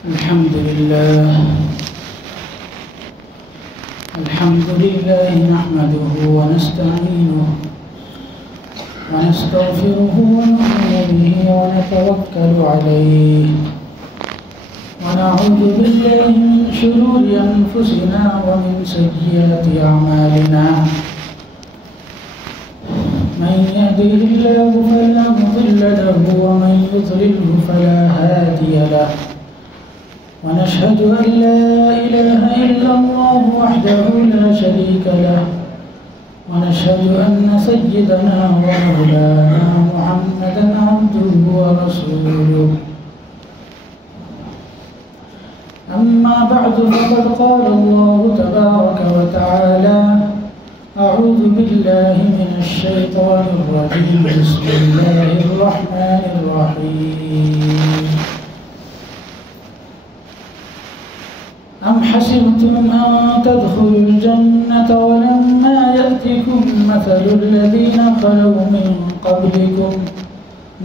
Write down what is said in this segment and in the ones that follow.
الحمد لله نحمده ونستعينه ونستغفره ونؤمن به ونتوكل عليه ونعوذ بالله من شرور أنفسنا ومن سيئات أعمالنا من يهده الله فلا مضل له ومن يضلله فلا هادي له ونشهد أن لا إله إلا الله وحده لا شريك له ونشهد أن سيدنا ومولانا محمدا عبده ورسوله أما بعد فقد قال الله تبارك وتعالى أعوذ بالله من الشيطان الرجيم بسم الله الرحمن الرحيم أم حسبتم أن تدخلوا الجنة ولما يأتكم مثل الذين خلوا من قبلكم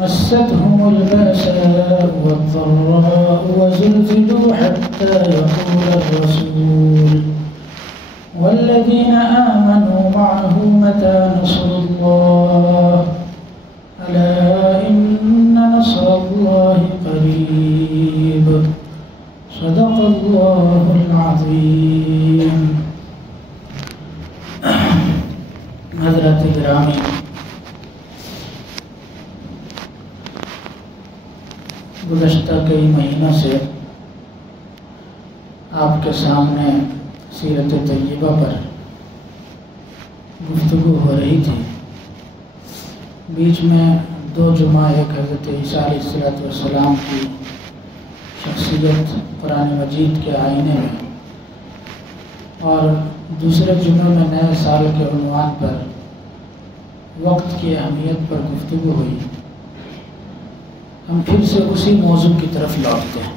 مستهم البأساء والضراء وزلزلوا حتى يقول الرسول والذين آمنوا معه متى نصر الله ألا إن نصر الله قريب صدق الله العظيم. حضرات گرامی، گزشتہ کئی مہینوں سے آپ کے سامنے سیرت طیبہ پر گفتگو ہو رہی تھی. بیچ میں 2 جمعہ ایک حضرت عیسیٰ علیہ السلام کی شخصیت قرآن مجید کے آئینے میں، اور دوسرے جمعے میں نئے سال کے عنوان پر وقت کی اہمیت پر گفتگو ہوئی. ہم پھر سے اسی موضوع کی طرف لوٹتے ہیں.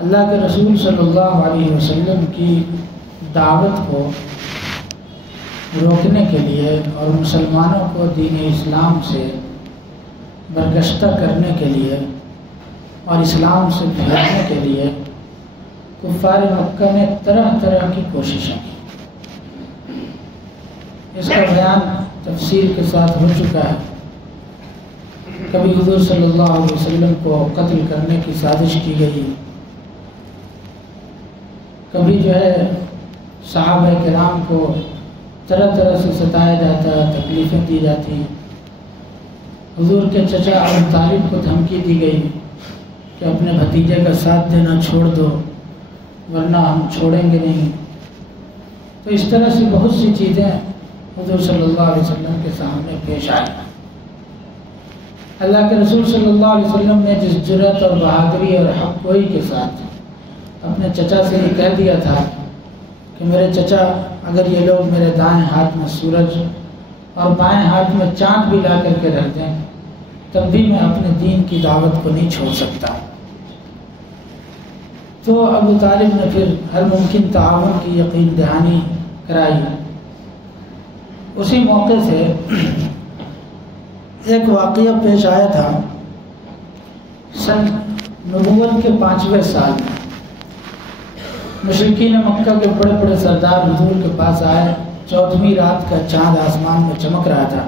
اللہ کے رسول صلی اللہ علیہ وسلم کی دعوت کو روکنے کے لیے اور مسلمانوں کو دین اسلام سے برگشتہ کرنے کے لیے اور اسلام سے بھیجنے کے لیے کفار مکہ نے طرح طرح کی کوششیں کی. اس کا بیان تفصیل کے ساتھ ہو چکا ہے. کبھی حضور صلی اللہ علیہ وسلم کو قتل کرنے کی سازش کی گئی، کبھی صحابہ کرام کو طرح طرح سے ستایا جاتا، تکلیفیں دی جاتی. حضور کے چچا ابو طالب کو دھمکی دی گئی کہ اپنے بھتیجے کا ساتھ دینا چھوڑ دو ورنہ ہم چھوڑیں گے نہیں. تو اس طرح سے بہت سی چیزیں حضور صلی اللہ علیہ وسلم کے سامنے پیش آئی. اللہ کے رسول صلی اللہ علیہ وسلم نے جس جرأت اور بہادری اور حق گوئی کے ساتھ اپنے چچا سے یہ کہہ دیا تھا کہ میرے چچا، اگر یہ لوگ میرے دائیں ہاتھ میں سورج اور بائیں ہاتھ میں چاند بھی لا کر کے رکھ دیں تب بھی میں اپنے دین کی دعوت کو نہیں چھوڑ سکتا. تو ابو طالب نے پھر ہر ممکن تعاون کی یقین دہانی کرائی. اسی موقع سے ایک واقعہ پیش آیا تھا. سن نبوت کے 5ویں سال میں مشرکین مکہ کے بڑے بڑے سردار حضور کے پاس آئے. 14ویں رات کا چاند آسمان میں چمک رہا تھا.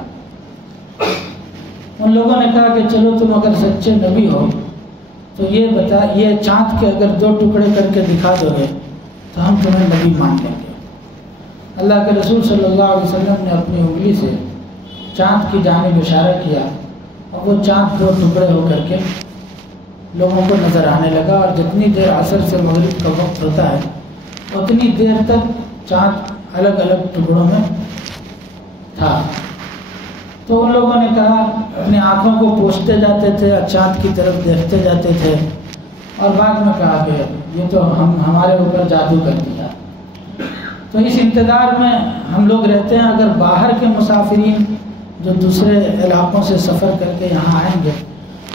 ان لوگوں نے کہا کہ چلو تم اگر سچے نبی ہو تو یہ چاند کے اگر 2 ٹکڑے کر کے دکھا دو گے تو ہم تمہیں نبی مان لیں گے. اللہ کے رسول صلی اللہ علیہ وسلم نے اپنی انگلی سے چاند کی جانب اشارہ کیا اور وہ چاند 2 ٹکڑے ہو کر کے لوگوں کو نظر آنے لگا. اور جتنی دیر عصر سے مغرب کا وقت ہوتا ہے اتنی دیر تک چاند الگ الگ ٹکڑوں میں تھا. تو ان لوگوں نے کہا، اپنی آنکھوں کو پوچھتے جاتے تھے اور چاند کی طرف دیکھتے جاتے تھے، اور بعد میں کہا کہ یہ تو ہمارے اوپر جادو کر دیا. تو اس انتظار میں ہم لوگ رہتے ہیں. اگر باہر کے مسافرین جو دوسرے علاقوں سے سفر کر کے یہاں آئیں گے،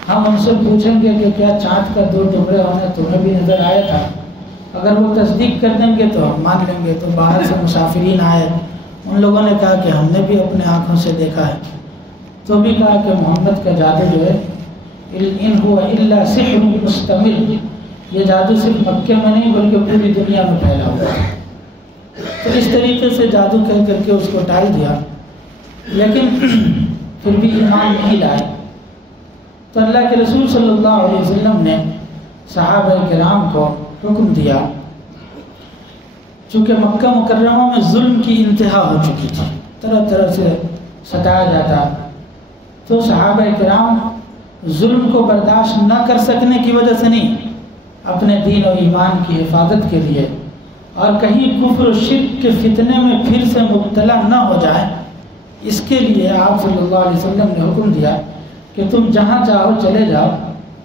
ہم ان سے پوچھیں گے کہ کیا چاند کا 2 ٹکڑے ہونے تمہیں بھی نظر آیا تھا؟ اگر وہ تصدیق کر دیں گے تو ہم مان لیں گے. تو باہر سے مسافرین آئے، ان لوگوں نے کہا کہ ہم نے بھی اپنے آنکھوں سے دیکھا ہے. تو بھی کہا کہ محمد کا جادو جو ہے ان ہوا الا سحر مستمر، یہ جادو صرف مکے میں نہیں بلکہ پوری دنیا میں پھیلا ہوا ہے۔ تو اس طریقے سے جادو کہہ کر کے اس کو ٹال دیا، لیکن پھر بھی ایمان نہیں لائے۔ تو اللہ کے رسول صلی اللہ علیہ وسلم نے صحابہ کرام کو حکم دیا، چونکہ مکہ مکرمہ میں ظلم کی انتہا ہو چکی تھی، طرح طرح سے ستایا جاتا، تو صحابہ کرام ظلم کو برداشت نہ کر سکنے کی وجہ سے نہیں، اپنے دین و ایمان کی حفاظت کے لیے اور کہیں کفر و شرک کے فتنے میں پھر سے مبتلا نہ ہو جائیں، اس کے لیے آپ صلی اللہ علیہ وسلم نے حکم دیا کہ تم جہاں چاہو چلے جاؤ،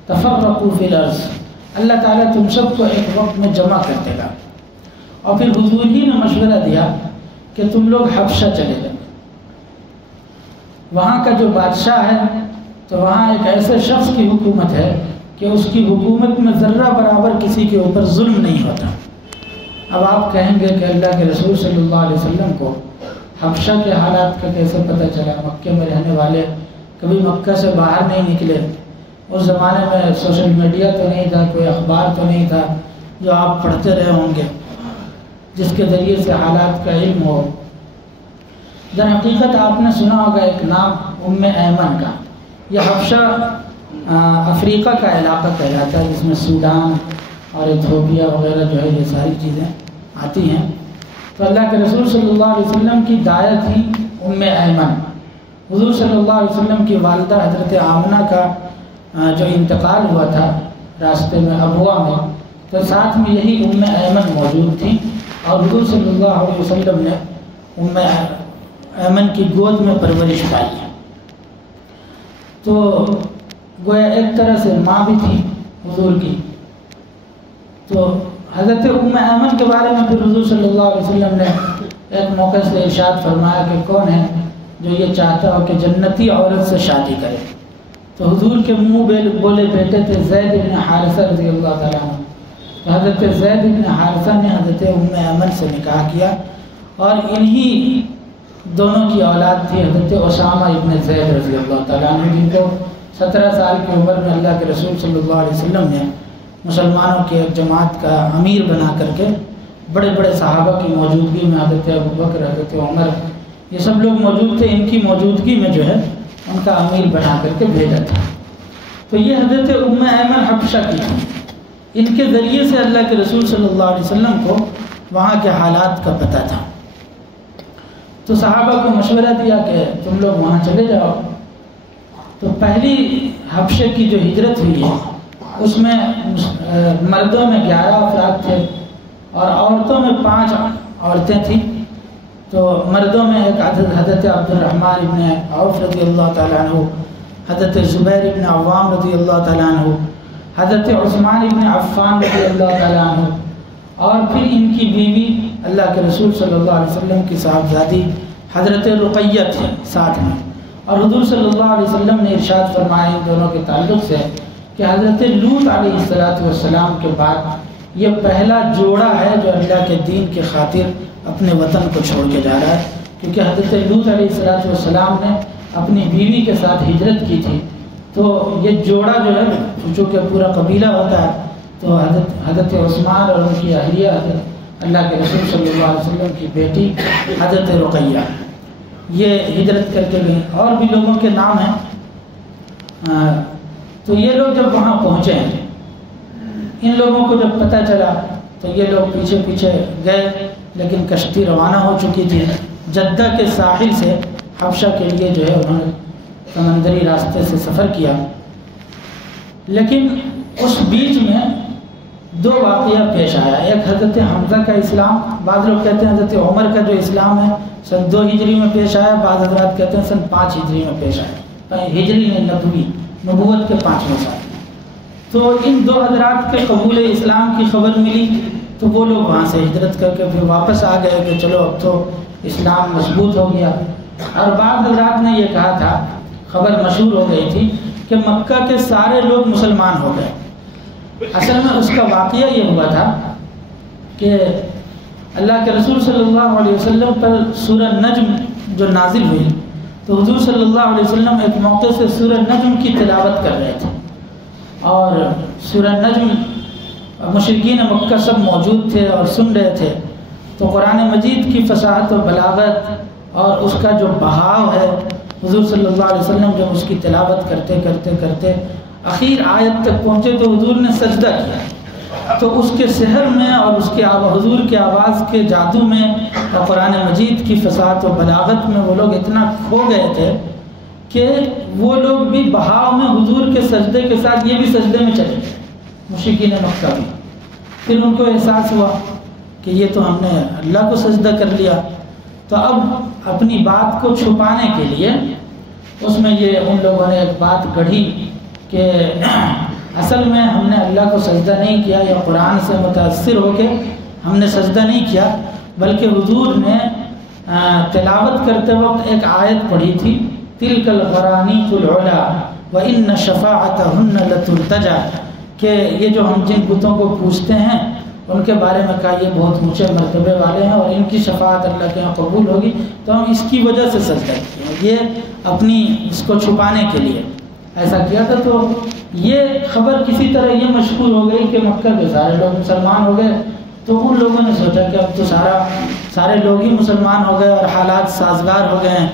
تفرقوا فی الارض، اللہ تعالیٰ تم سب کو ایک وقت میں جمع کر دے گا۔ اور پھر حضور ہی نے مشورہ دیا کہ تم لوگ حبشہ چلے جاؤ، وہاں کا جو بادشاہ ہے تو وہاں ایک ایسے شخص کی حکومت ہے کہ اس کی حکومت میں ذرہ برابر کسی کے اوپر ظلم نہیں ہوتا۔ اب آپ کہیں گے کہ اللہ کے رسول صلی اللہ علیہ وسلم کو حبشہ کے حالات کا کیسے پتہ چلا؟ مکے میں رہنے والے کبھی مکہ سے باہر نہیں نکلے، اس زمانے میں سوشل میڈیا تو نہیں تھا، کوئی اخبار تو نہیں تھا جو آپ پڑھتے رہے ہوں گے جس کے ذریعے سے حالات کا علم ہو۔ در حقیقت آپ نے سنا ہوگا ایک نام ام ایمن کا، یہ حبشہ افریقہ کا علاقہ کہلاتا ہے جس میں سوڈان اور ایتھوپیا وغیرہ جو ہے یہ ساری چیزیں آتی ہیں۔ تو اللہ کے رسول صلی اللہ علیہ وسلم کی دایا تھی ام ایمن۔ حضور صلی اللہ علیہ وسلم کی والدہ حضرت آمنہ کا جو انتقال ہوا تھا راستے میں ابوا میں، تو ساتھ میں یہی ام ایمن موجود تھی، اور حضور صلی اللہ علیہ وسلم نے ام ایمن کی گود میں پرورش پائی ہے۔ تو گویا ایک طرح سے ماں بھی تھی حضور کی۔ تو حضرت ام ایمن کے بارے میں پھر حضور صلی اللہ علیہ وسلم نے ایک موقع سے ارشاد فرمایا کہ کون ہے جو یہ چاہتا ہو کہ جنتی عورت سے شادی کرے؟ تو حضور کے منہ بولے بیٹے تھے زید بن حارثہ رضی اللہ تعالیٰ عنہ، تو حضرت زید بن حارثہ نے حضرت ام ایمن سے نکاح کیا، اور انہی دونوں کی اولاد تھی حضرت اسامہ ابن زید رضی اللہ تعالیٰ عنہ، جن کو 17 سال کی عمر میں اللہ کے رسول صلی اللہ علیہ وسلم نے مسلمانوں کی ایک جماعت کا امیر بنا کر کے، بڑے بڑے صحابہ کی موجودگی میں، حضرت ابوبکر، حضرت عمر، یہ سب لوگ موجود تھے، ان کی موجودگی میں جو ہے ان کا امیر بنا کر کے بھیجا تھا۔ تو یہ حضرت ام ایمن حبشہ کی تھی، ان کے ذریعے سے اللہ کے رسول صلی اللہ علیہ وسلم کو وہاں کے حالات کا پتہ تھا۔ تو صحابہ کو مشورہ دیا کہ تم لوگ وہاں چلے جاؤ۔ تو پہلی حبشے کی جو ہجرت ہوئی ہے اس میں مردوں میں 11 افراد تھے اور عورتوں میں 5 عورتیں تھیں۔ تو مردوں میں ایک حضرت عبد الرحمن ابن عوف رضی اللہ تعالیٰ عنہ، حضرت زبیر ابن عوام رضی اللہ تعالیٰ عنہ، حضرت عثمان ابن عفان رضی اللہ تعالیٰ عنہ، اور پھر ان کی بیوی اللہ کے رسول صلی اللہ علیہ وسلم کی صاحبزادی حضرت رقیہ تھی ساتھ میں۔ اور حضور صلی اللہ علیہ وسلم نے ارشاد فرمایا ان دونوں کے تعلق سے کہ حضرت لوط علیہ السلام کے بعد یہ پہلا جوڑا ہے جو اللہ کے دین کی خاطر اپنے وطن کو چھوڑ کے جا رہا ہے، کیونکہ حضرت لوط علیہ السلام نے اپنی بیوی کے ساتھ ہجرت کی تھی۔ تو یہ جوڑا جو ہے چونکہ پورا قبیلہ ہوتا ہے، تو حضرت عثمان اور ان کی اہلیہ حضرت اللہ کے رسول صلی اللہ علیہ وسلم کی بیٹی حضرت رقیہ یہ ہجرت کر کے گئیں، اور بھی لوگوں کے نام ہیں۔ تو یہ لوگ جب وہاں پہنچے ہیں، ان لوگوں کو جب پتہ چلا تو یہ لوگ پیچھے پیچھے گئے، لیکن کشتی روانہ ہو چکی تھی جدہ کے ساحل سے حبشہ کے لیے، جو ہے انہوں نے سمندری راستے سے سفر کیا۔ لیکن اس بیچ میں 2 واقعہ پیش آیا، ایک حضرت حمزہ کا اسلام، بعض لوگ کہتے ہیں حضرت عمر کا جو اسلام ہے سن 2 ہجری میں پیش آیا، بعض حضرات کہتے ہیں سن 5 ہجری میں پیش آیا، ہجری نبوی، نبوت کے 5ویں سال۔ تو ان 2 حضرات کے قبول اسلام کی خبر ملی، تو وہ لوگ وہاں سے ہجرت کر کے پھر واپس آ گئے کہ چلو اب تو اسلام مضبوط ہو گیا۔ اور بعض حضرات نے یہ کہا تھا، خبر مشہور ہو گئی تھی کہ مکہ کے سارے لوگ مسلمان ہو گئے۔ اصل میں اس کا واقعہ یہ ہوا تھا کہ اللہ کے رسول صلی اللہ علیہ وسلم پر سورہ نجم جو نازل ہوئی تو حضور صلی اللہ علیہ وسلم ایک موقع سے سورہ نجم کی تلاوت کر رہے تھے، اور سورہ نجم مشرکین مکہ سب موجود تھے اور سن رہے تھے۔ تو قرآن مجید کی فصاحت و بلاغت اور اس کا جو بہاؤ ہے، حضور صلی اللہ علیہ وسلم جب اس کی تلاوت کرتے کرتے کرتے اخیر آیت تک پہنچے تو حضور نے سجدہ کیا۔ تو اس کے سحر میں اور اس کے حضور کے آواز کے جادو میں اور قرآن مجید کی فصاحت و بلاغت میں وہ لوگ اتنا کھو گئے تھے کہ وہ لوگ بھی بہاؤ میں حضور کے سجدے کے ساتھ یہ بھی سجدے میں چلے گئے، مشرکین مکہ بھی۔ پھر ان کو احساس ہوا کہ یہ تو ہم نے اللہ کو سجدہ کر لیا، تو اب اپنی بات کو چھپانے کے لیے اس میں یہ ان لوگوں نے ایک بات گڑھی کہ اصل میں ہم نے اللہ کو سجدہ نہیں کیا، یا قرآن سے متاثر ہو کے ہم نے سجدہ نہیں کیا، بلکہ حضور نے تلاوت کرتے وقت ایک آیت پڑھی تھی، تِلْكَ الْغَرَانِيقُ الْعُلَا وَإِنَّ شَفَاعَتَهُنَّ لَتُرْتَجَى، کہ یہ جو ہم جن بتوں کو پوجتے ہیں ان کے بارے میں کہا یہ بہت اونچے مرتبے والے ہیں اور ان کی شفاعت اللہ کے یہاں قبول ہوگی، تو ہم اس کی وجہ سے سجدہ کیے، یہ اپنی اس کو چھپانے کے لیے ایسا کیا تھا۔ تو یہ خبر کسی طرح یہ مشہور ہو گئی کہ مکہ کے سارے لوگ مسلمان ہو گئے، تو ان لوگوں نے سوچا کہ اب تو سارے لوگ ہی مسلمان ہو گئے اور حالات سازگار ہو گئے ہیں،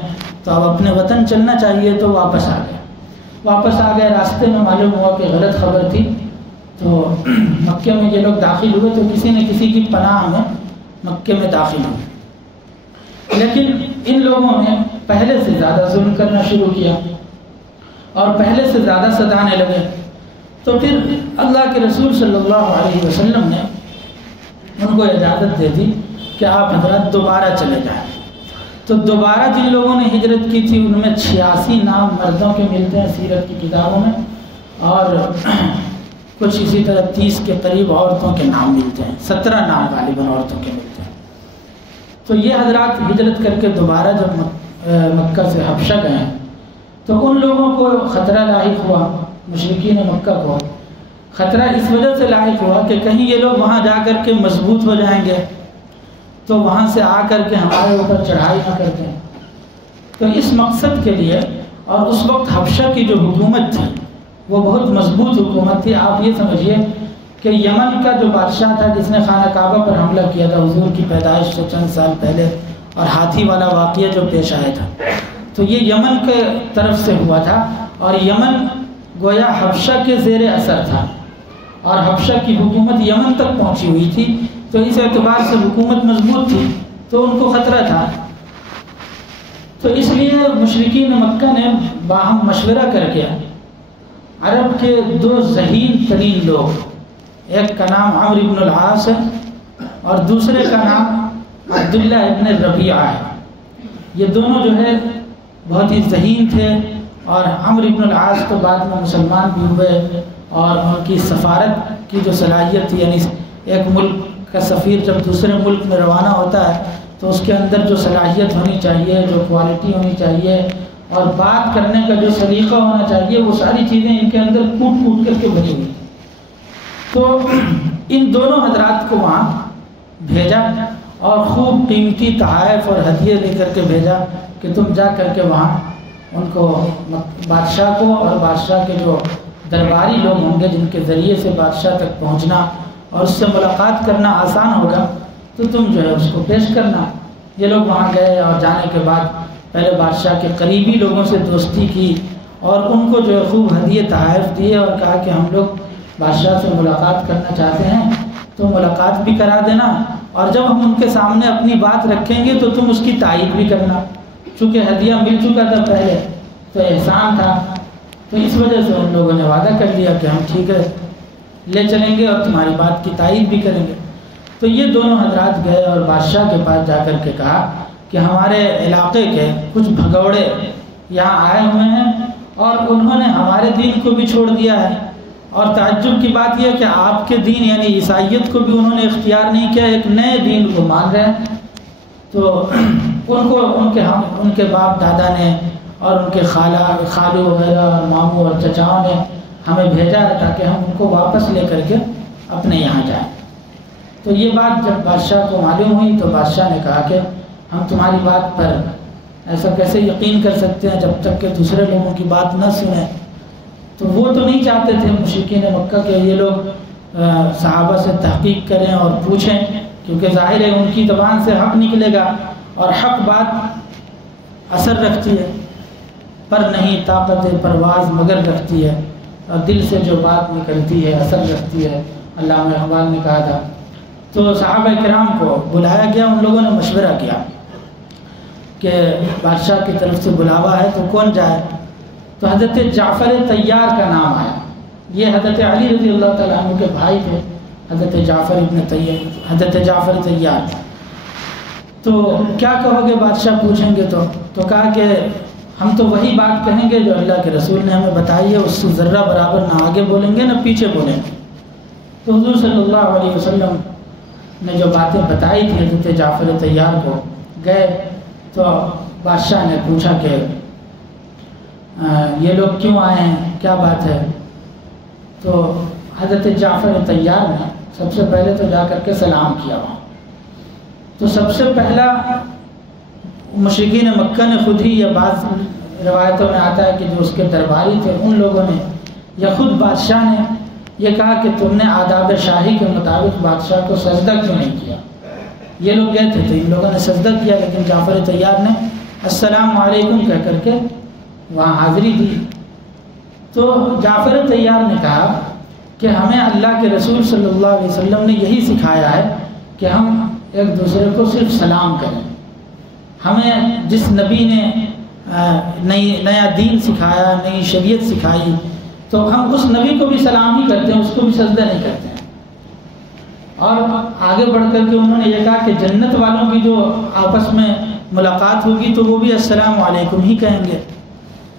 تو اب اپنے وطن چلنا چاہیے، تو واپس آ گئے۔ راستے میں معلوم ہوا کہ غلط خبر تھی، تو مکے میں یہ لوگ داخل ہوئے تو کسی نہ کسی کی پناہ میں مکے میں داخل ہوئے، لیکن ان لوگوں نے پہلے سے زیادہ ظلم کرنا شروع کیا اور پہلے سے زیادہ ستانے لگے۔ تو پھر اللہ کے رسول صلی اللہ علیہ وسلم نے ان کو اجازت دے دی کہ آپ حضرات دوبارہ چلے جائیں۔ تو دوبارہ جن لوگوں نے ہجرت کی تھی ان میں 86 نام مردوں کے ملتے ہیں سیرت کی کتابوں میں، اور کچھ اسی طرح 30 کے قریب عورتوں کے نام ملتے ہیں، 17 نام غالباً عورتوں کے ملتے ہیں۔ تو یہ حضرات ہجرت کر کے دوبارہ جب مکہ سے حبشہ گئے تو ان لوگوں کو خطرہ لاحق ہوا، مشرکین مکہ کو خطرہ اس وجہ سے لاحق ہوا کہ کہیں یہ لوگ وہاں جا کر کے مضبوط ہو جائیں گے تو وہاں سے آ کر کے ہمارے اوپر چڑھائی نہ کر دیں۔ تو اس مقصد کے لیے، اور اس وقت حبشہ کی جو حکومت تھی وہ بہت مضبوط حکومت تھی۔ آپ یہ سمجھیے کہ یمن کا جو بادشاہ تھا جس نے خانہ کعبہ پر حملہ کیا تھا حضور کی پیدائش سے چند سال پہلے، اور ہاتھی والا واقعہ جو پیش آیا تھا، تو یہ یمن کے طرف سے ہوا تھا، اور یمن گویا حبشہ کے زیر اثر تھا، اور حبشہ کی حکومت یمن تک پہنچی ہوئی تھی، تو اس اعتبار سے حکومت مضبوط تھی، تو ان کو خطرہ تھا۔ تو اس لیے مشرکین مکہ نے باہم مشورہ کر کے عرب کے 2 ذہین ترین لوگ، ایک کا نام عمرو بن العاص ہے اور دوسرے کا نام عبداللہ ابن ربیعہ ہے۔ یہ دونوں جو ہے بہت ہی ذہین تھے، اور عمرو بن العاص تو بعد میں مسلمان بھی ہوئے، اور ان کی سفارت کی جو صلاحیت تھی، یعنی ایک ملک کا سفیر جب دوسرے ملک میں روانہ ہوتا ہے تو اس کے اندر جو صلاحیت ہونی چاہیے، جو کوالٹی ہونی چاہیے، اور بات کرنے کا جو سلیقہ ہونا چاہیے، وہ ساری چیزیں ان کے اندر کوٹ کر کے بھری ہوئی۔ تو ان دونوں حضرات کو وہاں بھیجا اور خوب قیمتی تحائف اور ہدیے لے کر کے بھیجا کہ تم جا کر کے وہاں ان کو، بادشاہ کو اور بادشاہ کے جو درباری لوگ ہوں گے جن کے ذریعے سے بادشاہ تک پہنچنا اور اس سے ملاقات کرنا آسان ہوگا، تو تم جو ہے اس کو پیش کرنا۔ یہ لوگ وہاں گئے اور جانے کے بعد پہلے بادشاہ کے قریبی لوگوں سے دوستی کی اور ان کو جو ہے خوب ہدیے تحائف دیے، اور کہا کہ ہم لوگ بادشاہ سے ملاقات کرنا چاہتے ہیں تو ملاقات بھی کرا دینا، اور جب ہم ان کے سامنے اپنی بات رکھیں گے تو تم اس کی تائید بھی کرنا، چونکہ ہدیہ مل چکا تھا پہلے تو احسان تھا۔ تو اس وجہ سے ان لوگوں نے وعدہ کر لیا کہ ہم ٹھیک ہے لے چلیں گے اور تمہاری بات کی تائید بھی کریں گے۔ تو یہ دونوں حضرات گئے اور بادشاہ کے پاس جا کر کے کہا کہ ہمارے علاقے کے کچھ بھگوڑے یہاں آئے ہوئے ہیں اور انہوں نے ہمارے دین کو بھی چھوڑ دیا ہے، اور تعجب کی بات یہ ہے کہ آپ کے دین یعنی عیسائیت کو بھی انہوں نے اختیار نہیں کیا، ایک نئے دین کو مان رہے ہیں۔ تو ان کے باپ دادا نے اور ان کے خالو وغیرہ اور ماموں اور چچاؤں نے ہمیں بھیجا ہے تاکہ ہم ان کو واپس لے کر کے اپنے یہاں جائیں۔ تو یہ بات جب بادشاہ کو معلوم ہوئی تو بادشاہ نے کہا کہ ہم تمہاری بات پر ایسا کیسے یقین کر سکتے ہیں جب تک کہ دوسرے لوگوں کی بات نہ سنیں؟ تو وہ تو نہیں چاہتے تھے مشرکین مکہ کہ یہ لوگ صحابہ سے تحقیق کریں اور پوچھیں، کیونکہ ظاہر ہے ان کی زبان سے حق نکلے گا اور حق بات اثر رکھتی ہے، پر نہیں طاقت پرواز مگر رکھتی ہے، اور دل سے جو بات نکلتی ہے اثر رکھتی ہے، علامہ اقبال نے کہا تھا۔ تو صحابہ کرام کو بلایا گیا، ان لوگوں نے مشورہ کیا کہ بادشاہ کی طرف سے بلاوا ہے تو کون جائے؟ تو حضرت جعفر طیار کا نام آیا۔ یہ حضرت علی رضی اللہ تعالیٰ عنہ کے بھائی تھے، حضرت جعفر طیار۔ تو کیا کہو گے بادشاہ پوچھیں گے تو کہا کہ ہم تو وہی بات کہیں گے جو اللہ کے رسول نے ہمیں بتائی ہے، اس سے ذرہ برابر نہ آگے بولیں گے نہ پیچھے بولیں گے۔ تو حضور صلی اللہ علیہ وسلم نے جو باتیں بتائی تھی حضرت جعفر طیار کو، گئے تو بادشاہ نے پوچھا کہ یہ لوگ کیوں آئے ہیں، کیا بات ہے؟ تو حضرت جعفر طیار نے سب سے پہلے تو جا کر کے سلام کیا وہاں۔ تو سب سے پہلا مشرکین مکہ نے خود ہی، یہ بعض روایتوں میں آتا ہے کہ جو اس کے درباری تھے ان لوگوں نے یا خود بادشاہ نے یہ کہا کہ تم نے آداب شاہی کے مطابق بادشاہ کو سجدہ کیوں نہیں کیا؟ یہ لوگ گئے تھے تو ان لوگوں نے سجدہ کیا، لیکن جعفر طیار نے السلام علیکم کہہ کر کے وہاں حاضری دی۔ تو جعفر طیار نے کہا کہ ہمیں اللہ کے رسول صلی اللہ علیہ وسلم نے یہی سکھایا ہے کہ ہم ایک دوسرے کو صرف سلام کریں۔ ہمیں جس نبی نے نیا دین سکھایا، نئی شریعت سکھائی، تو ہم اس نبی کو بھی سلام ہی کرتے ہیں، اس کو بھی سجدہ نہیں کرتے ہیں۔ اور آگے بڑھ کر کے انہوں نے یہ کہا کہ جنت والوں کی جو آپس میں ملاقات ہوگی تو وہ بھی السلام علیکم ہی کہیں گے،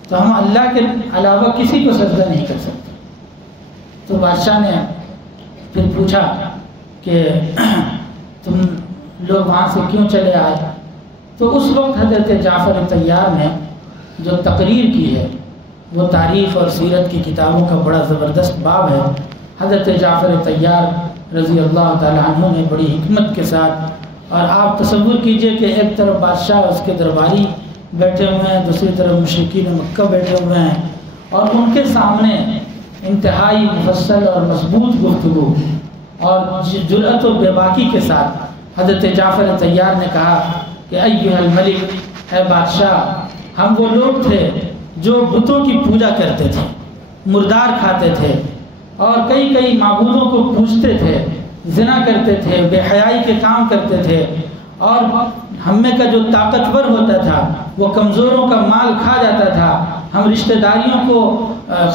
تو ہم اللہ کے علاوہ کسی کو سجدہ نہیں کر سکتے۔ تو بادشاہ نے پھر پوچھا کہ تم لوگ وہاں سے کیوں چلے آئے؟ تو اس وقت حضرت جعفر طیار نے جو تقریر کی ہے وہ تاریخ اور سیرت کی کتابوں کا بڑا زبردست باب ہے۔ حضرت جعفر طیار رضی اللہ تعالیٰ عنہ نے بڑی حکمت کے ساتھ، اور آپ تصور کیجئے کہ ایک طرف بادشاہ اس کے درباری بیٹھے ہوئے ہیں، دوسری طرف مشرکین مکہ بیٹھے ہوئے ہیں، اور ان کے سامنے انتہائی مفصل اور مضبوط گفتگو اور جرأت و بے باکی کے ساتھ حضرت جعفر طیار نے کہا کہ ایھا الملک، اے بادشاہ، ہم وہ لوگ تھے جو بتوں کی پوجا کرتے تھے، مردار کھاتے تھے اور کئی معبودوں کو پوجتے تھے، زنا کرتے تھے، بے حیائی کے کام کرتے تھے، اور ہم میں کا جو طاقتور ہوتا تھا وہ کمزوروں کا مال کھا جاتا تھا، ہم رشتہ داریوں کو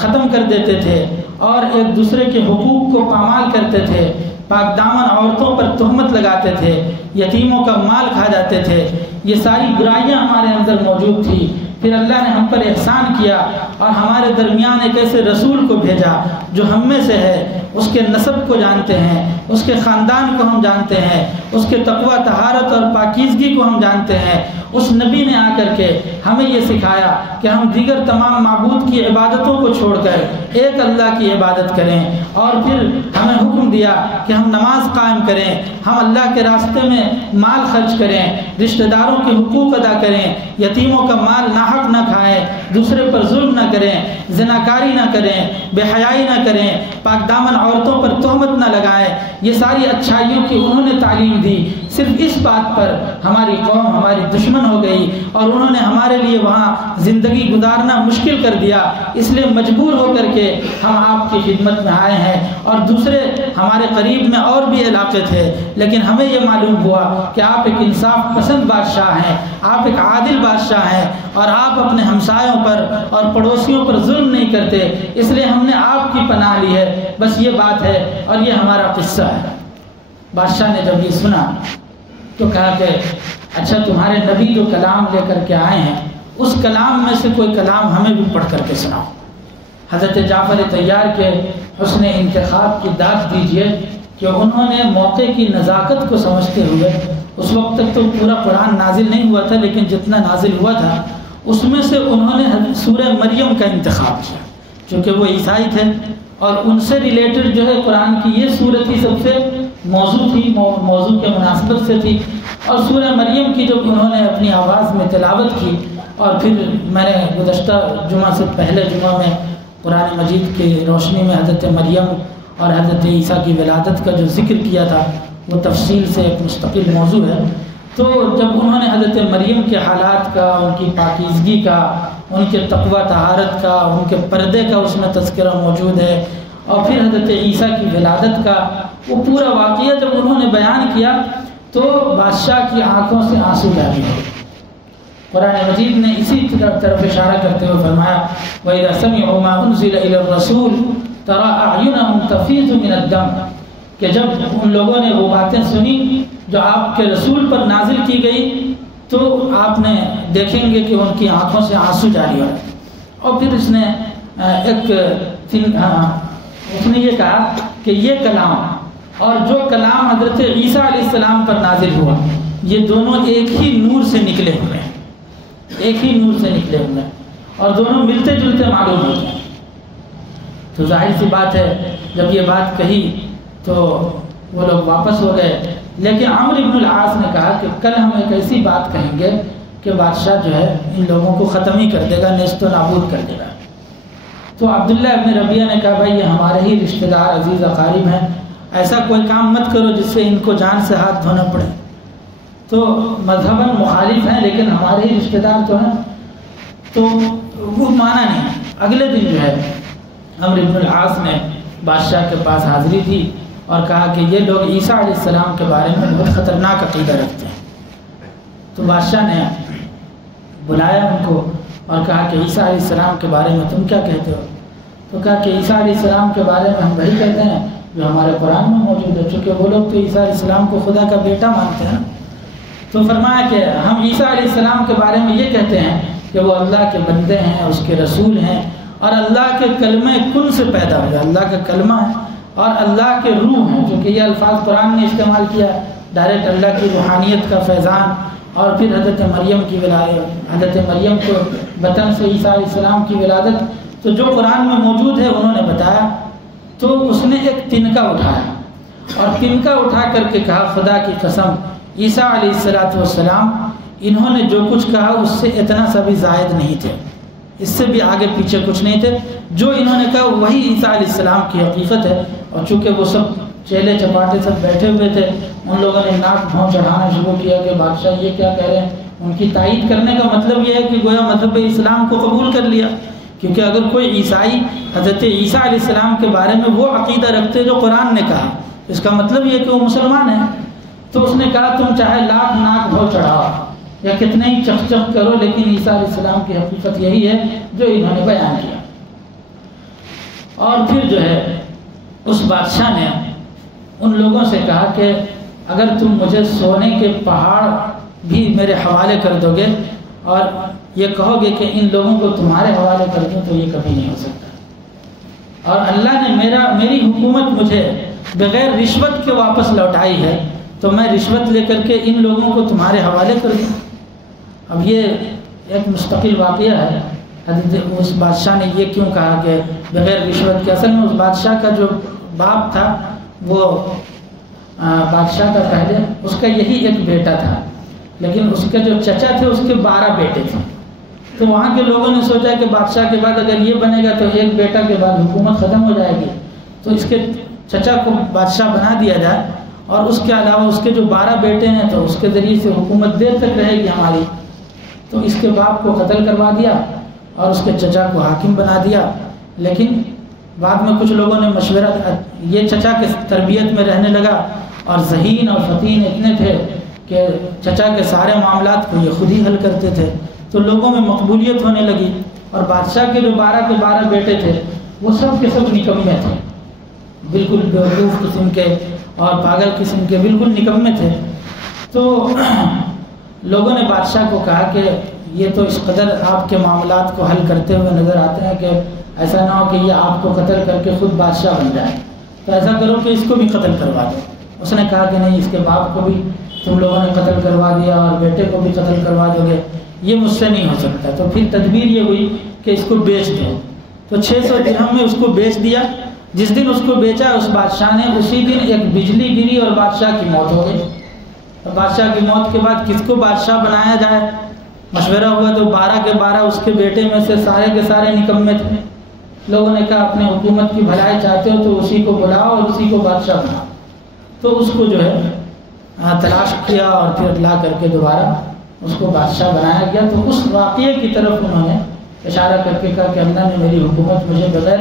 ختم کر دیتے تھے اور ایک دوسرے کے حقوق کو پامال کرتے تھے، پاک دامن عورتوں پر تہمت لگاتے تھے، یتیموں کا مال کھا جاتے تھے، یہ ساری برائیاں ہمارے اندر موجود تھی۔ پھر اللہ نے ہم پر احسان کیا اور ہمارے درمیان ایک ایسے رسول کو بھیجا جو ہم میں سے ہے، اس کے نسب کو جانتے ہیں، اس کے خاندان کو ہم جانتے ہیں، اس کے تقوی، طہارت اور پاکیزگی کو ہم جانتے ہیں۔ اس نبی نے آ کر کے ہمیں یہ سکھایا کہ ہم دیگر تمام معبود کی عبادتوں کو چھوڑ کر ایک اللہ کی عبادت کریں، اور پھر ہمیں حکم دیا کہ ہم نماز قائم کریں، ہم اللہ کے راستے میں مال خرچ کریں، رشتہ داروں کے حقوق ادا کریں، یتیموں کا مال ناحق نہ کھائیں، دوسرے پر ظلم نہ کریں، زناکاری نہ کریں، بے حیائی نہ کریں، پاک دامن عورتوں پر تہمت نہ لگائیں۔ یہ ساری اچھائیوں کی انہوں نے تعلیم دی۔ صرف اس بات پر ہماری قوم ہماری دشمن ہو گئی اور انہوں نے ہمارے لیے وہاں زندگی گزارنا مشکل کر دیا، اس لیے مجبور ہو کر کے ہم آپ کی خدمت میں آئے ہیں۔ اور دوسرے ہمارے قریب میں اور بھی علاقے تھے، لیکن ہمیں یہ معلوم ہوا کہ آپ ایک انصاف پسند بادشاہ ہیں، آپ ایک عادل بادشاہ ہیں، اور آپ اپنے ہمسایوں پر اور پڑوسیوں پر ظلم نہیں کرتے، اس لیے ہم نے آپ کی پناہ لی ہے۔ بس یہ بات ہے اور یہ ہمارا قصہ ہے۔ بادشاہ نے جب یہ سنا تو کہا کہ اچھا، تمہارے نبی جو کلام لے کر کے آئے ہیں اس کلام میں سے کوئی کلام ہمیں بھی پڑھ کر کے سناؤ۔ حضرت جعفر طیار کے حسن انتخاب کی داد دیجئے کہ انہوں نے موقع کی نزاکت کو سمجھتے ہوئے، اس وقت تک تو پورا قرآن نازل نہیں ہوا تھا، لیکن جتنا نازل ہوا تھا اس میں سے انہوں نے سورہ مریم کا انتخاب کیا، چونکہ وہ عیسائی تھے اور ان سے ریلیٹڈ جو ہے قرآن کی یہ صورت ہی سب سے موضوع تھی، موضوع کے مناسبت سے تھی۔ اور سورہ مریم کی جب انہوں نے اپنی آواز میں تلاوت کی، اور پھر میں نے گزشتہ جمعہ سے پہلے جمعہ میں قرآن مجید کی روشنی میں حضرت مریم اور حضرت عیسیٰ کی ولادت کا جو ذکر کیا تھا وہ تفصیل سے ایک مستقل موضوع ہے۔ تو جب انہوں نے حضرت مریم کے حالات کا، ان کی پاکیزگی کا، ان کے تقوی طہارت کا، ان کے پردے کا اس میں تذکرہ موجود ہے، اور پھر حضرت عیسیٰ کی ولادت کا وہ پورا واقعہ جب انہوں نے بیان کیا تو بادشاہ کی آنکھوں سے آنسو جاری ہوئے۔ قرآن مجید نے اسی طرف اشارہ کرتے ہوئے فرمایا وَإِذَا سَمِعُوا مَا أُنزِلَ إِلَى الرَّسُولِ تَرَىٰ أَعْيُنَهُمْ تَفِيضُ مِنَ الدَّمْعِ، کہ جب ان لوگوں نے وہ باتیں سنی جو آپ کے رسول پر نازل کی گئی تو آپ نے دیکھیں گے کہ ان کی آنکھوں سے آنسو جاری ہو۔ اور پھر اس نے یہ کہا کہ یہ کلام اور جو کلام حضرت عیسیٰ علیہ السلام پر نازل ہوا یہ دونوں ایک ہی نور سے نکلے ہوئے ہیں، ایک ہی نور سے نکلے ہوئے ہیں، اور دونوں ملتے جلتے معلوم ہوتے ہیں۔ تو ظاہر سی بات ہے جب یہ بات کہی تو وہ لوگ واپس ہو گئے، لیکن عمرو بن العاص نے کہا کہ کل ہم ایک ایسی بات کہیں گے کہ بادشاہ جو ہے ان لوگوں کو ختم ہی کر دے گا، نیست و نابود کر دے گا۔ تو عبداللہ ابن ربیعہ نے کہا بھائی یہ ہمارے ہی رشتہ دار عزیز اقارب ہیں، ایسا کوئی کام مت کرو جس سے ان کو جان سے ہاتھ دھونا پڑے۔ تو مذہباً مخالف ہیں لیکن ہمارے ہی رشتہ دار تو ہیں، تو وہ مانا نہیں۔ اگلے دن جو ہے عمرو بن العاص نے بادشاہ کے پاس حاضری دی اور کہا کہ یہ لوگ عیسیٰ علیہ السلام کے بارے میں بہت خطرناک عقیدہ رکھتے ہیں۔ تو بادشاہ نے بلایا ان کو اور کہا کہ عیسیٰ علیہ السلام کے بارے میں تم کیا کہتے ہو؟ تو کہا کہ عیسیٰ علیہ السلام کے بارے میں ہم وہی کہتے ہیں جو ہمارے قرآن میں موجود ہے، چونکہ وہ لوگ تو عیسیٰ علیہ السلام کو خدا کا بیٹا مانتے ہیں۔ تو فرمایا کہ ہم عیسیٰ علیہ السلام کے بارے میں یہ کہتے ہیں کہ وہ اللہ کے بندے ہیں، اس کے رسول ہیں، اور اللہ کے کلمہ کن سے پیدا ہوئے، اللہ کا کلمہ ہے اور اللہ کے روح ہیں، چونکہ یہ الفاظ قرآن نے استعمال کیا، ڈائریکٹ اللہ کی روحانیت کا فیضان۔ اور پھر حضرت مریم کی ولادت، حضرت مریم کو بطن سے عیسیٰ علیہ السلام کی ولادت تو جو قرآن میں موجود ہے انہوں نے بتایا۔ تو اس نے ایک تنکا اٹھایا اور تنکا اٹھا کر کے کہا خدا کی قسم عیسیٰ علیہ السلام انہوں نے جو کچھ کہا اس سے اتنا سا بھی زائد نہیں تھے، اس سے بھی آگے پیچھے کچھ نہیں تھے، جو انہوں نے کہا وہی عیسیٰ علیہ السلام کی حقیقت ہے۔ اور چونکہ وہ سب چیلے چپاٹے سب بیٹھے ہوئے تھے، ان لوگوں نے ناک بھون چڑھانا شروع کیا کہ بادشاہ یہ کیا کہہ رہے ہیں۔ ان کی تائید کرنے کا مطلب یہ ہے کہ گویا مذہب اسلام کو قبول کر لیا، کیونکہ اگر کوئی عیسائی حضرت عیسیٰ علیہ السلام کے بارے میں وہ عقیدہ رکھتے جو قرآن نے کہا، اس کا مطلب یہ کہ وہ مسلمان ہیں۔ تو اس نے کہا تم چاہے لاکھ ناک بھو چڑھاؤ یا کتنے ہی چخ چخ کرو، لیکن عیسیٰ علیہ السلام کی حقیقت یہی ہے جو انہوں نے بیان کیا۔ اور پھر جو ہے اس بادشاہ نے ان لوگوں سے کہا کہ اگر تم مجھے سونے کے پہاڑ بھی میرے حوالے کر دو گے اور یہ کہو گے کہ ان لوگوں کو تمہارے حوالے کر دوں تو یہ کبھی نہیں ہو سکتا، اور اللہ نے میری حکومت مجھے بغیر رشوت کے واپس لوٹائی ہے تو میں رشوت لے کر کے ان لوگوں کو تمہارے حوالے کر دوں۔ اب یہ ایک مستقل واقعہ ہے، حضرت اس بادشاہ نے یہ کیوں کہا کہ بغیر رشوت کے؟ اصل میں اس بادشاہ کا جو باپ تھا وہ بادشاہ کا پہلے اس کا یہی ایک بیٹا تھا، لیکن اس کے جو چچا تھے اس کے 12 بیٹے تھے۔ تو وہاں کے لوگوں نے سوچا کہ بادشاہ کے بعد اگر یہ بنے گا تو ایک بیٹا کے بعد حکومت ختم ہو جائے گی، تو اس کے چچا کو بادشاہ بنا دیا جائے، اور اس کے علاوہ اس کے جو 12 بیٹے ہیں تو اس کے ذریعے سے حکومت دیر تک رہے گی ہماری۔ تو اس کے باپ کو قتل کروا دیا اور اس کے چچا کو حاکم بنا دیا۔ لیکن بعد میں کچھ لوگوں نے مشورہ، یہ چچا کے تربیت میں رہنے لگا اور ذہین اور فتین اتنے تھے کہ چچا کے سارے معاملات کو یہ خود ہی حل کرتے تھے، تو لوگوں میں مقبولیت ہونے لگی۔ اور بادشاہ کے جو 12 بیٹے تھے وہ سب کے سب نکمے تھے، بالکل بیوقوف قسم کے اور پاگل قسم کے، بالکل نکمے تھے۔ تو لوگوں نے بادشاہ کو کہا کہ یہ تو اس قدر آپ کے معاملات کو حل کرتے ہوئے نظر آتے ہیں کہ ایسا نہ ہو کہ یہ آپ کو قتل کر کے خود بادشاہ بن جائے، تو ایسا کرو کہ اس کو بھی قتل کروا دو۔ اس نے کہا کہ نہیں، اس کے باپ کو بھی تم لوگوں نے قتل کروا دیا اور بیٹے کو بھی قتل کروا دو گے، یہ مجھ سے نہیں ہو سکتا۔ تو پھر تدبیر یہ ہوئی کہ اس کو بیچ دو۔ تو 600 درہم میں اس کو بیچ دیا۔ جس دن اس کو بیچا اس بادشاہ نے، اسی دن ایک بجلی گری اور بادشاہ کی موت ہو گئی۔ بادشاہ کی موت کے بعد کس کو بادشاہ بنایا جائے؟ مشورہ ہوا تو 12 کے 12 اس کے بیٹے میں سے سارے کے سارے نکمے تھے۔ لوگوں نے کہا اپنے حکومت کی بھلائی چاہتے ہو تو اسی کو بلاؤ اور اسی کو بادشاہ بناؤ۔ تو اس کو جو ہے تلاش کیا اور پھر لا کر کے دوبارہ اس کو بادشاہ بنایا گیا۔ تو اس واقعے کی طرف انہوں نے اشارہ کر کے کہا کہ اللہ نے میری حکومت مجھے بغیر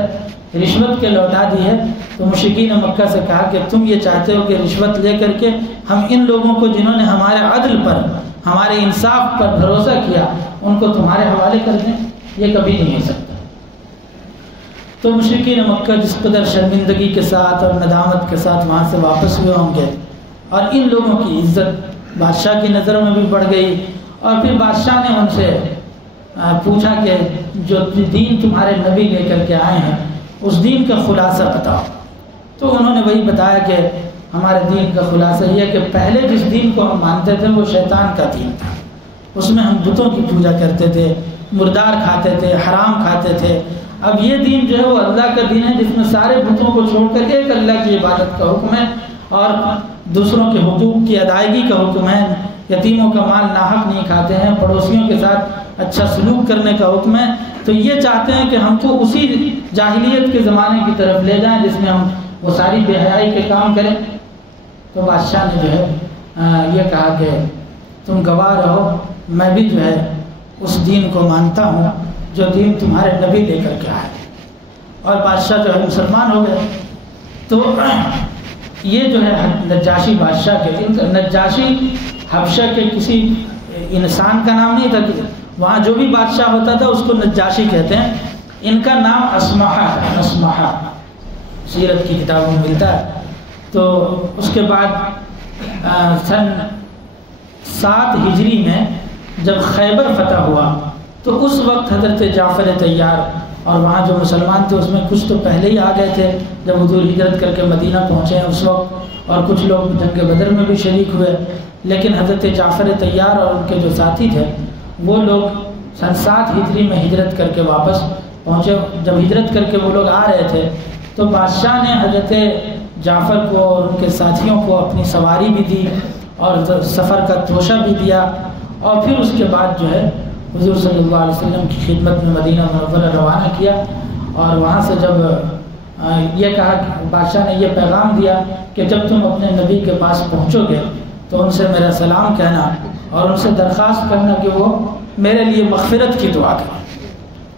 رشوت کے لوٹا دی ہے۔ تو مشرکین مکہ سے کہا کہ تم یہ چاہتے ہو کہ رشوت لے کر کے ہم ان لوگوں کو جنہوں نے ہمارے عدل پر، ہمارے انصاف پر بھروسہ کیا، ان کو تمہارے حوالے کر دیں؟ یہ کبھی نہیں ہو سکتا۔ تو مشرکین مکہ جس قدر شرمندگی کے ساتھ اور ندامت کے ساتھ وہاں سے واپس ہوئے ہوں گے، اور ان لوگوں کی عزت بادشاہ کی نظروں میں بھی بڑھ گئی۔ اور پھر بادشاہ نے ان سے پوچھا کہ جو دین تمہارے نبی لے کر کے آئے ہیں اس دین کا خلاصہ بتاؤ۔ تو انہوں نے وہی بتایا کہ ہمارے دین کا خلاصہ یہ کہ پہلے جس دین کو ہم مانتے تھے وہ شیطان کا دین تھا، اس میں ہم بتوں کی پوجا کرتے تھے، مردار کھاتے تھے، حرام کھاتے تھے۔ اب یہ دین جو ہے وہ اللہ کا دین ہے جس میں سارے بتوں کو چھوڑ کر ایک اللہ کی عبادت کا حکم ہے اور دوسروں کے حقوق کی ادائیگی کا حکم ہے، یتیموں کا مال ناحق نہیں کھاتے ہیں، پڑوسیوں کے ساتھ اچھا سلوک کرنے کا حکم ہے۔ تو یہ چاہتے ہیں کہ ہم کو اسی جاہلیت کے زمانے کی طرف لے جائیں جس میں ہم وہ ساری بے حیائی کے کام کریں۔ تو بادشاہ نے جو ہے یہ کہا کہ تم گواہ رہو، میں بھی جو ہے اس دین کو مانتا ہوں جو دین تمہارے نبی لے کر کے آئے۔ اور بادشاہ جو ہے مسلمان ہو گئے۔ تو یہ جو ہے نجاشی بادشاہ کے، نجاشی حبشہ کے کسی انسان کا نام نہیں تھا، وہاں جو بھی بادشاہ ہوتا تھا اس کو نجاشی کہتے ہیں۔ ان کا نام اسمحہ ہے، اسمحہ سیرت کی کتابوں میں ملتا ہے۔ تو اس کے بعد سن 7 ہجری میں جب خیبر فتح ہوا تو اس وقت حضرت جعفر طیار اور وہاں جو مسلمان تھے اس میں کچھ تو پہلے ہی آ گئے تھے جب حضور ہجرت کر کے مدینہ پہنچے ہیں اس وقت، اور کچھ لوگ جنگ بدر میں بھی شریک ہوئے، لیکن حضرت جعفر طیار اور ان کے جو ساتھی تھے وہ لوگ سن 7 ہجری میں ہجرت کر کے واپس پہنچے۔ جب ہجرت کر کے وہ لوگ آ رہے تھے تو بادشاہ نے حضرت جعفر کو اور ان کے ساتھیوں کو اپنی سواری بھی دی اور سفر کا توشہ بھی دیا، اور پھر اس کے بعد جو ہے حضور صلی اللہ علیہ وسلم کی خدمت میں مدینہ منورہ روانہ کیا۔ اور وہاں سے جب یہ کہا کہ بادشاہ نے یہ پیغام دیا کہ جب تم اپنے نبی کے پاس پہنچو گے تو ان سے میرا سلام کہنا اور ان سے درخواست کرنا کہ وہ میرے لیے مغفرت کی دعا کریں۔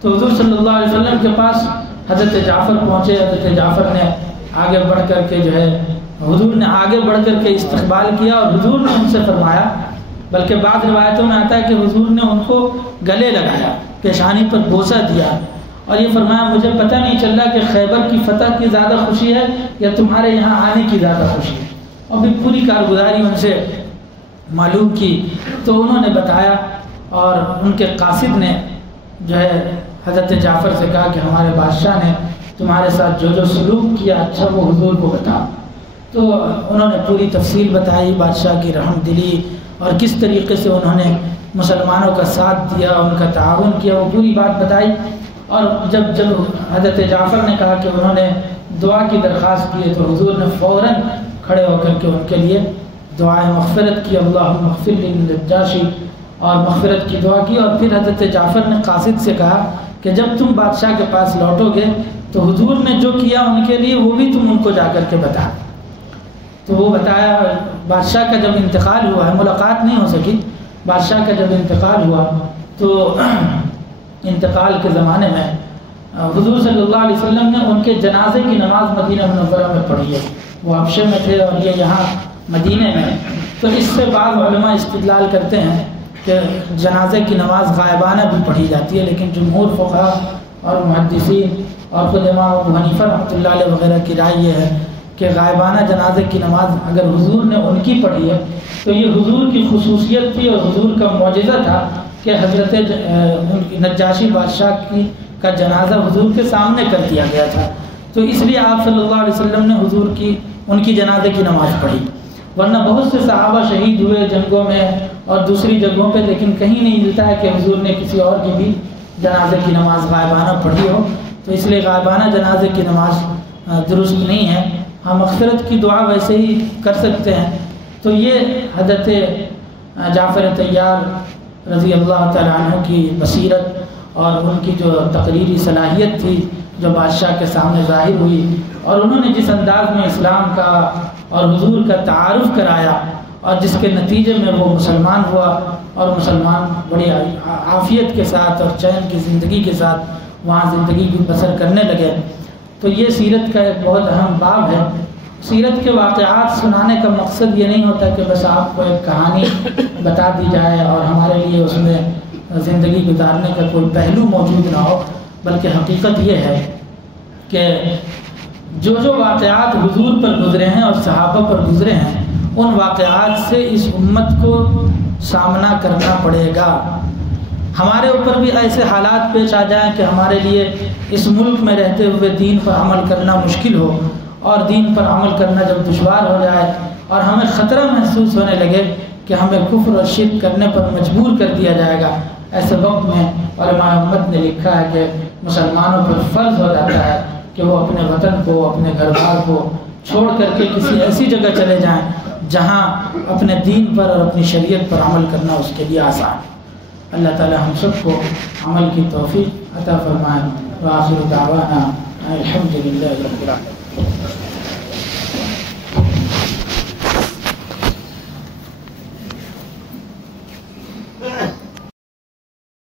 تو حضور صلی اللہ علیہ وسلم کے پاس حضرت جعفر پہنچے۔ حضرت جعفر نے آگے بڑھ کر کے جو ہے حضور نے آگے بڑھ کر کے استقبال کیا اور حضور نے ان سے فرمایا، بلکہ بعض روایتوں میں آتا ہے کہ حضور نے ان کو گلے لگایا، پیشانی پر بوسہ دیا اور یہ فرمایا مجھے پتہ نہیں چل رہا کہ خیبر کی فتح کی زیادہ خوشی ہے یا تمہارے یہاں آنے کی زیادہ خوشی ہے۔ اور پھر پوری کارگزاری ان سے معلوم کی تو انہوں نے بتایا، اور ان کے قاصد نے جو ہے حضرت جعفر سے کہا کہ ہمارے بادشاہ نے تمہارے ساتھ جو جو سلوک کیا اچھا وہ حضور کو بتا۔ تو انہوں نے پوری تفصیل بتائی بادشاہ کی رحم دلی اور کس طریقے سے انہوں نے مسلمانوں کا ساتھ دیا، ان کا تعاون کیا، وہ پوری بات بتائی۔ اور جب حضرت جعفر نے کہا کہ انہوں نے دعا کی درخواست کی تو حضور نے فوراً کھڑے ہو کر کے ان کے لیے دعائے مغفرت کی، اللہم اغفر للنجاشی، اور مغفرت کی دعا کی۔ اور پھر حضرت جعفر نے قاصد سے کہا کہ جب تم بادشاہ کے پاس لوٹو گے تو حضور نے جو کیا ان کے لیے وہ بھی تم ان کو جا کر کے بتا۔ تو وہ بتایا۔ بادشاہ کا جب انتقال ہوا ہے، ملاقات نہیں ہو سکی، بادشاہ کا جب انتقال ہوا تو انتقال کے زمانے میں حضور صلی اللہ علیہ وسلم نے ان کے جنازے کی نماز مدینہ منورہ میں پڑھی ہے۔ وہ حبشے میں تھے اور یہ یہاں مدینہ میں۔ تو اس سے بعض علماء استدلال کرتے ہیں کہ جنازے کی نماز غائبانہ بھی پڑھی جاتی ہے، لیکن جمہور فقہا اور محدثین اور خود امام ابو حنیفہ رحمۃ اللہ علیہ وغیرہ کی رائے یہ ہے کہ غائبانہ جنازے کی نماز اگر حضور نے ان کی پڑھی ہے تو یہ حضور کی خصوصیت تھی اور حضور کا معجزہ تھا کہ حضرت نجاشی بادشاہ کا جنازہ حضور کے سامنے کر دیا گیا تھا۔ تو اس لیے آپ صلی اللہ علیہ وسلم نے حضور کی ان کی جنازے کی نماز پڑھی، ورنہ بہت سے صحابہ شہید ہوئے جنگوں میں اور دوسری جگہوں پہ، لیکن کہیں نہیں ملتا ہے کہ حضور نے کسی اور کی بھی جنازے کی نماز غائبانہ پڑھی ہو۔ تو اس لیے غائبانہ جنازے کی نماز درست نہیں ہے۔ ہم مغفرت کی دعا ویسے ہی کر سکتے ہیں۔ تو یہ حضرت جعفر طیار رضی اللہ تعالیٰ عنہ کی بصیرت اور ان کی جو تقریری صلاحیت تھی جو بادشاہ کے سامنے ظاہر ہوئی، اور انہوں نے جس انداز میں اسلام کا اور حضور کا تعارف کرایا اور جس کے نتیجے میں وہ مسلمان ہوا اور مسلمان بڑی عافیت کے ساتھ اور چین کی زندگی کے ساتھ وہاں زندگی کی بسر کرنے لگے۔ تو یہ سیرت کا ایک بہت اہم باب ہے۔ سیرت کے واقعات سنانے کا مقصد یہ نہیں ہوتا کہ بس آپ کو ایک کہانی بتا دی جائے اور ہمارے لیے اس میں زندگی گزارنے کا کوئی پہلو موجود نہ ہو، بلکہ حقیقت یہ ہے کہ جو واقعات حضور پر گزرے ہیں اور صحابہ پر گزرے ہیں، ان واقعات سے اس امت کو سامنا کرنا پڑے گا۔ ہمارے اوپر بھی ایسے حالات پیش آ جائیں کہ ہمارے لیے اس ملک میں رہتے ہوئے دین پر عمل کرنا مشکل ہو، اور دین پر عمل کرنا جب دشوار ہو جائے اور ہمیں خطرہ محسوس ہونے لگے کہ ہمیں کفر اور شرک کرنے پر مجبور کر دیا جائے گا، ایسے وقت میں علماء امت نے لکھا ہے کہ مسلمانوں پر فرض ہو جاتا ہے کہ وہ اپنے وطن کو، اپنے گھر بار کو چھوڑ کر کے کسی ایسی جگہ چلے جائیں جہاں اپنے دین پر اور اپنی شریعت پر عمل کرنا اس کے لیے آسان ہے۔ اللہ تعالی ہم سب کو عمل کی توفیق عطا فرمائے۔ وآخر دعوانا الحمد للہ رب العالمین۔